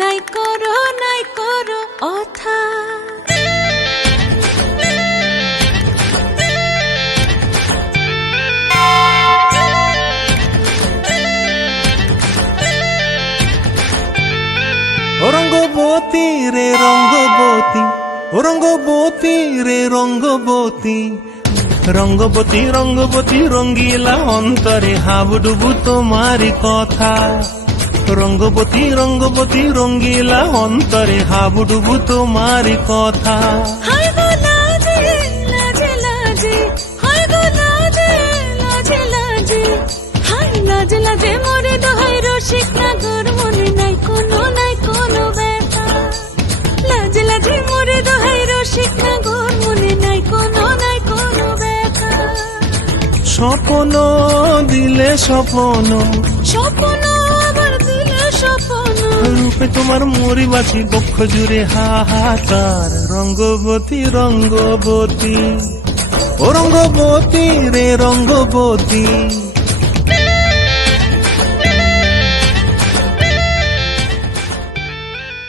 নাই করো অথা। রঙ্গবতী রে রঙ্গবতী, ও রঙ্গবতী রে রঙ্গবতী, রঙ্গবতী রঙ্গবতী রঙ্গিলা অন্তরে হাবুডুবু তোমারি কথা। রঙ্গবতী রঙ্গবতী রঙ্গিলা অন্তরে হাবুডুবু তোমারি কথা। হায় গো লাজে লাজে লাজে, হায় গো লাজে লাজে লাজে, হায় লাজে লাজে মোরে দোহাই রসিক নাগর মনে নাই কোনো ব্যথা। লাজে লাজে মোরে দোহাই রসিক নাগর মনে নাই কোনো ব্যথা। স্বপ্ন দিলে স্বপ্ন, স্বপ্ন আবার দিলে স্বপ্ন, রূপে তোমার মরি বাছি বক্ষ জুড়ে হাহাকার। রঙ্গবতী রঙ্গবতী, ও রঙ্গবতী রে রঙ্গবতী।